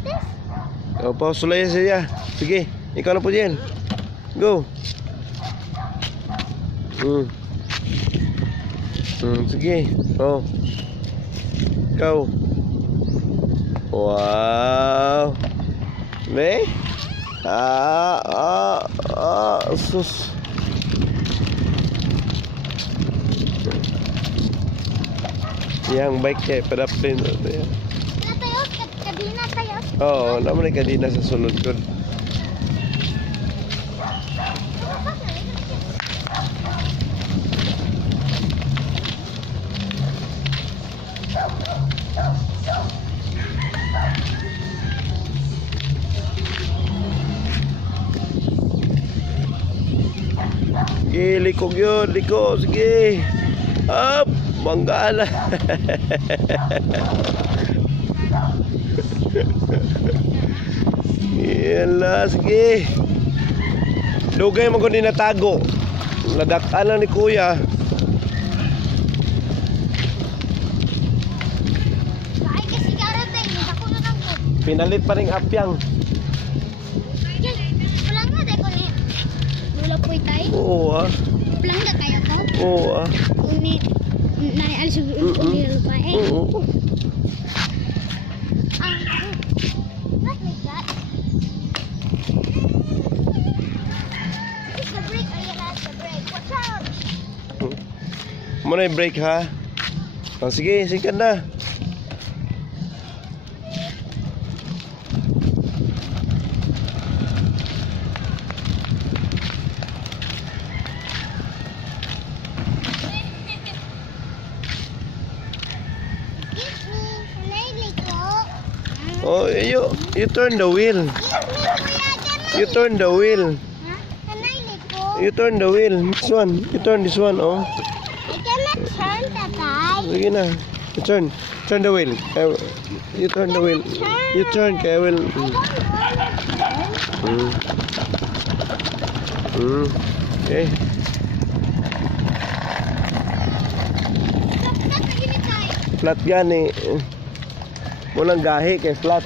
Pilates? O, pausulay siya. Sige, ikaw na po dyan. Go. Sige. Oh. Ikaw. Wow. Me? Sus. Yang bike kayak pedapin. Na tayo? Kadina tayo? Oo, naman ay kadina sa sulod ko. Sige, likog yun, liko, sige. Up, banggaan na. Yala, sige. Dugay mo ko din natago. Ladakan lang ni kuya. Ay, kasi karate. Ako na lang po. Pinalit pa rin apyang. Pulang na tayo ko ni. Lula po tayo. Oo ah. Pulang na kayo ko. Oo ah. Uni. Nari alis yung uni lupa eh. Oo. Not like that. This is the brake. Oh, yeah, that's the brake. Watch out! Muna yung break ha. Oh, sige, sikat na. Excuse me. Sanay ko. Oh, you turn the wheel. Excuse me, kuya. You turn the wheel. Ha? Sanay ko. You turn the wheel. This one. You turn this one, oh. I cannot turn, tatay. Sige na. You turn. Turn the wheel. You turn the wheel. You turn, kaya I will. I don't want to turn. Okay. Stop, stop, give me time. Flat gani. Mulang gahi kay flat.